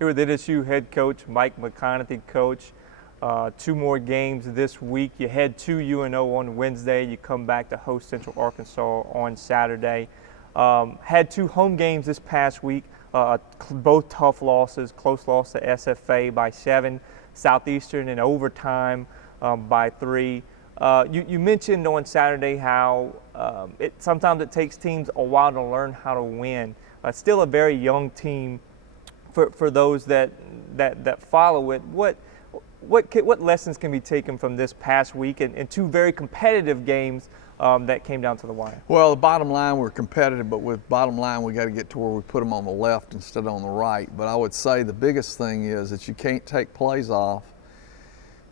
Here with NSU head coach Mike McConathy. Coach, 2 more games this week. You head to UNO on Wednesday. You come back to host Central Arkansas on Saturday. Had 2 home games this past week, both tough losses. Close loss to SFA by 7, Southeastern in overtime by 3. You mentioned on Saturday how sometimes it takes teams a while to learn how to win. Still a very young team for those that follow it. What lessons can be taken from this past week and 2 very competitive games that came down to the wire? Well, the bottom line, we're competitive, but with bottom line, we got to get to where we put them on the left instead of on the right. But I would say the biggest thing is that you can't take plays off.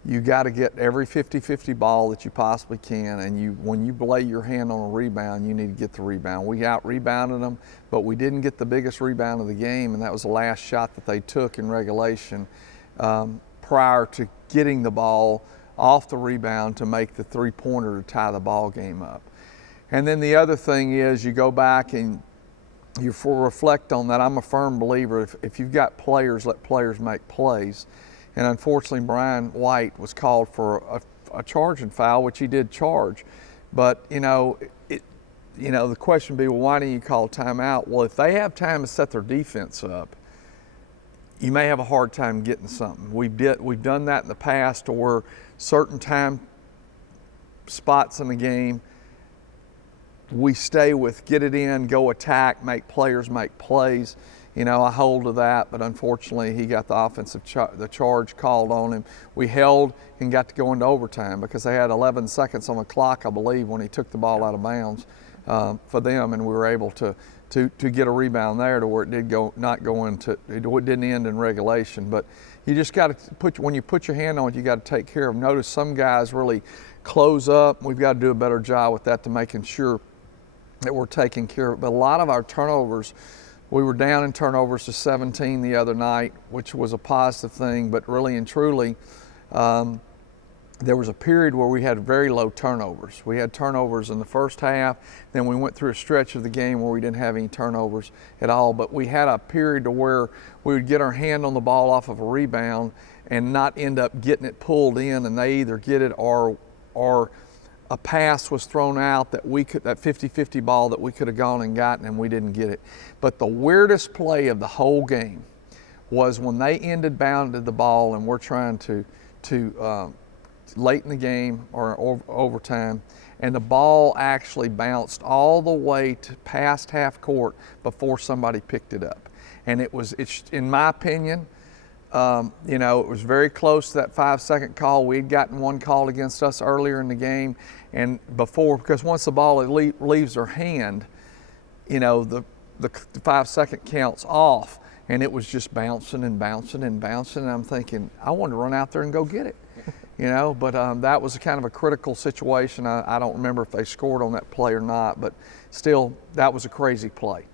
You got to get every 50-50 ball that you possibly can, and when you lay your hand on a rebound, you need to get the rebound. We out-rebounded them, but we didn't get the biggest rebound of the game, and that was the last shot that they took in regulation prior to getting the ball off the rebound to make the 3-pointer to tie the ball game up. And then the other thing is you go back and you reflect on that. I'm a firm believer if you've got players, let players make plays. And unfortunately, Brian White was called for a charging foul, which he did charge. But, the question would be, well, why didn't you call timeout? Well, if they have time to set their defense up, you may have a hard time getting something. We've done that in the past to where certain time spots in the game, we stay with get it in, go attack, make players make plays. I hold to that, but unfortunately he got the offensive the charge called on him. We held and got to go into overtime because they had 11 seconds on the clock, I believe, when he took the ball out of bounds for them, and we were able to get a rebound there to where it didn't end in regulation. But you just got to when you put your hand on it, you got to take care of them. Notice some guys really close up. We've got to do a better job with that to making sure that we're taking care of it. But a lot of our turnovers, we were down in turnovers to 17 the other night, which was a positive thing, but really and truly, there was a period where we had very low turnovers. We had turnovers in the first half, then we went through a stretch of the game where we didn't have any turnovers at all, but we had a period to where we would get our hand on the ball off of a rebound and not end up getting it pulled in, and they either get it or a pass was thrown out that 50-50 ball that we could have gone and gotten, and we didn't get it. But the weirdest play of the whole game was when they bounded the ball, and we're trying to late in the game or overtime, and the ball actually bounced all the way to past half court before somebody picked it up. And it's in my opinion, it was very close to that 5-second call. We'd gotten one called against us earlier in the game, and because once the ball leaves their hand, the 5-second counts off, and it was just bouncing and bouncing and bouncing. And I'm thinking, I want to run out there and go get it, But that was kind of a critical situation. I don't remember if they scored on that play or not, but still, that was a crazy play.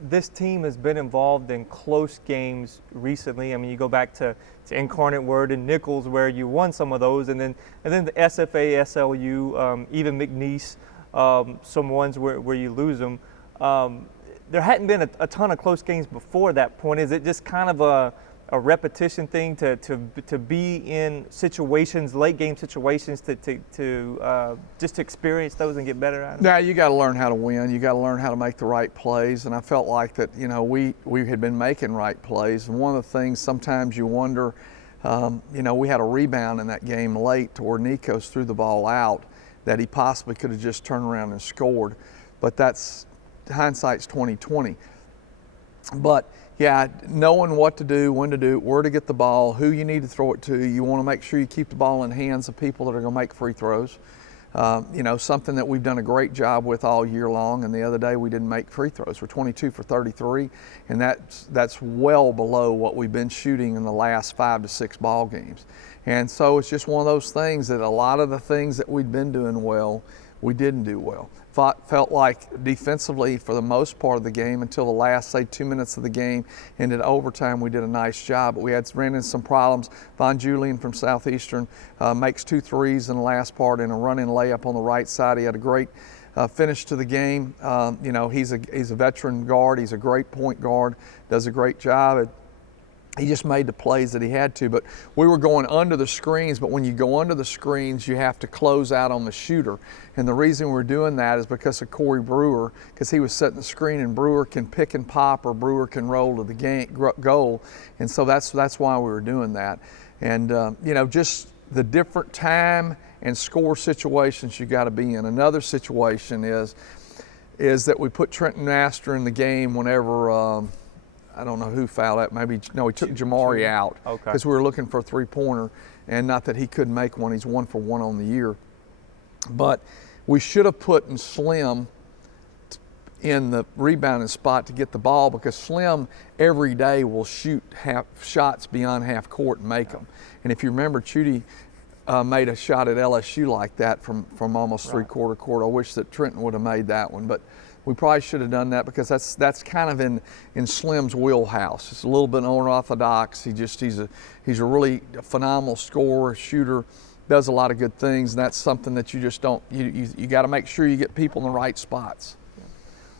This team has been involved in close games recently. I mean, you go back to Incarnate Word and Nichols, where you won some of those, and then the SFA, SLU, even McNeese, some ones where you lose them. There hadn't been a ton of close games before that point. Is it just kind of a repetition thing to be in situations, late game situations, just to experience those and get better at them? Yeah, you got to learn how to win. You got to learn how to make the right plays. And I felt like that, we had been making right plays. And one of the things sometimes you wonder, we had a rebound in that game late to where Nikos threw the ball out that he possibly could have just turned around and scored. But that's hindsight's 20/20. But yeah, knowing what to do, when to do it, where to get the ball, who you need to throw it to. You want to make sure you keep the ball in the hands of people that are going to make free throws. Something that we've done a great job with all year long. And the other day we didn't make free throws. We're 22 for 33, and that's well below what we've been shooting in the last 5 to 6 ball games. And so it's just one of those things that a lot of the things that we'd been doing well, we didn't do well. Felt like defensively for the most part of the game until the last, say, 2 minutes of the game. Into overtime, we did a nice job, but we ran into some problems. Von Julian from Southeastern makes 2 threes in the last part and a run-in layup on the right side. He had a great finish to the game. You know, he's a veteran guard. He's a great point guard. Does a great job. He just made the plays that he had to. But we were going under the screens, but when you go under the screens, you have to close out on the shooter. And the reason we're doing that is because of Corey Brewer, because he was setting the screen, and Brewer can pick and pop, or Brewer can roll to the goal. And so that's why we were doing that. And, you know, just the different time and score situations you got to be in. Another situation is that we put Trenton Master in the game whenever I don't know who fouled that. Maybe, no, he took Jamari out because we were looking for a three-pointer, and not that he couldn't make one. He's 1 for 1 on the year. But we should have put in Slim in the rebounding spot to get the ball, because Slim every day will shoot shots beyond half court and make them. And if you remember, Chudy made a shot at LSU like that from almost three-quarter court. I wish that Trenton would have made that one, but we probably should have done that, because that's kind of in Slim's wheelhouse. It's a little bit unorthodox. He's a really phenomenal scorer, shooter, does a lot of good things, and that's something that you just don't. You got to make sure you get people in the right spots.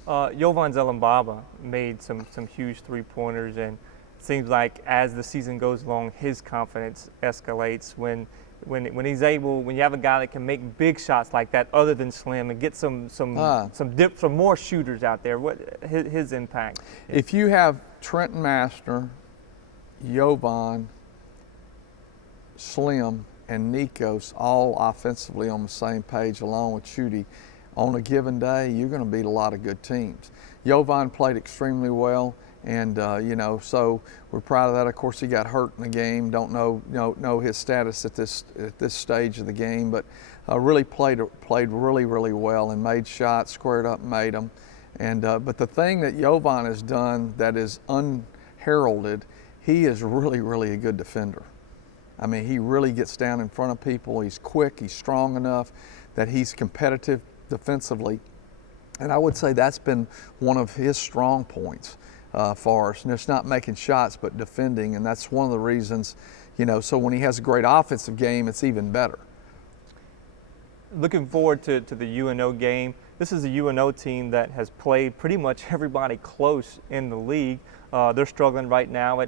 Jovan's Elam Babas made some huge three-pointers, and it seems like as the season goes along, his confidence escalates when he's able, when you have a guy that can make big shots like that, other than Slim, and get some more shooters out there. What his impact? If you have Trenton Master, Jovan, Slim, and Nikos all offensively on the same page, along with Chudy, on a given day, you're going to beat a lot of good teams. Jovan played extremely well. And you know, so we're proud of that. Of course, he got hurt in the game. Don't know his status at this stage of the game, but really played really well and made shots, squared up, and made them. And but the thing that Jovan has done that is unheralded, he is really a good defender. I mean, he really gets down in front of people. He's quick. He's strong enough that he's competitive defensively, and I would say that's been one of his strong points. For us, and it's not making shots but defending, and that's one of the reasons, you know, so when he has a great offensive game, it's even better. Looking forward to the UNO game. This is a UNO team that has played pretty much everybody close in the league. They're struggling right now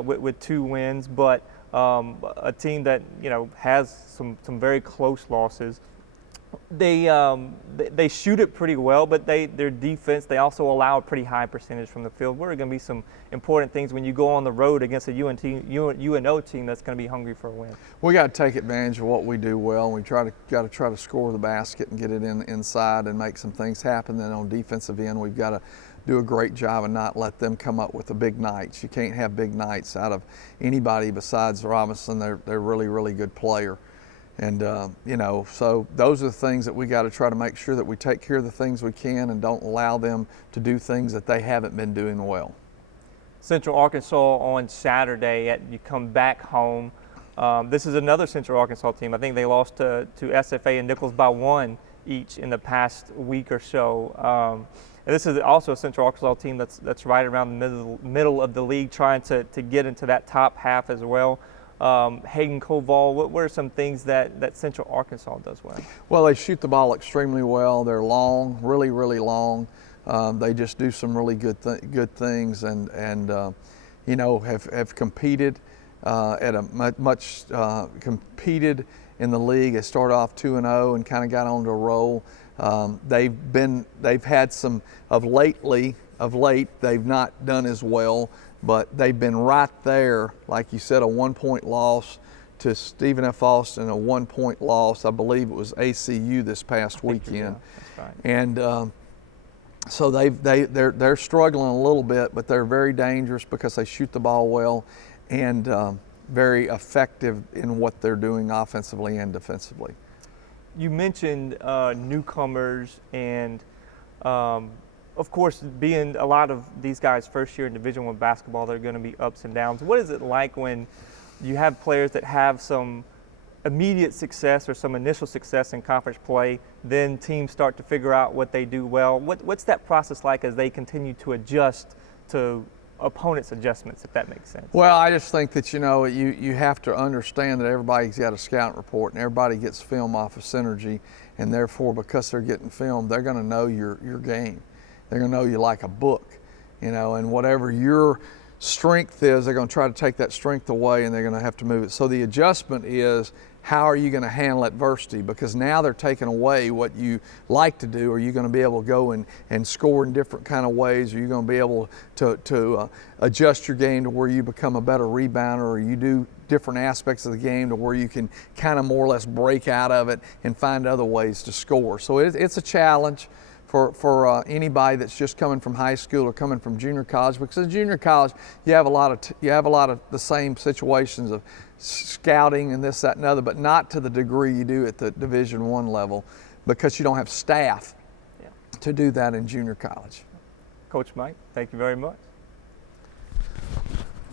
with 2 wins, but a team that, you know, has some very close losses. They shoot it pretty well, but their defense, they also allow a pretty high percentage from the field. What are going to be some important things when you go on the road against a UNO team that's going to be hungry for a win? We got to take advantage of what we do well. We got to try to score the basket and get it inside and make some things happen. Then on defensive end, we've got to do a great job and not let them come up with the big nights. You can't have big nights out of anybody besides Robinson. They're really good player. And, you know, so those are the things that we got to try to make sure that we take care of the things we can and don't allow them to do things that they haven't been doing well. Central Arkansas on Saturday, you come back home. This is another Central Arkansas team. I think they lost to SFA and Nichols by 1 each in the past week or so. And this is also a Central Arkansas team that's right around the middle of the league, trying to get into that top half as well. Hayden Koval, what are some things that Central Arkansas does well? Well, they shoot the ball extremely well. They're long, really long. They just do some really good things, and you know, have competed at a much competed in the league. They started off 2-0 and kind of got onto a roll. They've had some of late they've not done as well. But they've been right there, like you said, a 1-point loss to Stephen F. Austin, a 1-point loss. I believe it was ACU this past weekend. That's right. And so they're struggling a little bit, but they're very dangerous because they shoot the ball well and very effective in what they're doing offensively and defensively. You mentioned newcomers and of course, being a lot of these guys first year in Division I basketball, they're going to be ups and downs. What is it like when you have players that have some immediate success or some initial success in conference play, then teams start to figure out what they do well? What's that process like as they continue to adjust to opponent's adjustments, if that makes sense. Well, I just think that, you have to understand that everybody's got a scout report and everybody gets film off of Synergy, and therefore because they're getting film, they're going to know your game. They're going to know you like a book, and whatever your strength is, they're going to try to take that strength away and they're going to have to move it. So the adjustment is, how are you going to handle adversity? Because now they're taking away what you like to do. Are you going to be able to go and score in different kind of ways? Are you going to be able to adjust your game to where you become a better rebounder, or you do different aspects of the game to where you can kind of more or less break out of it and find other ways to score? So it's a challenge for anybody that's just coming from high school or coming from junior college, because in junior college you have a lot of the same situations of scouting and this, that, and other, but not to the degree you do at the Division I level, because you don't have staff to do that in junior college. Coach Mike, thank you very much.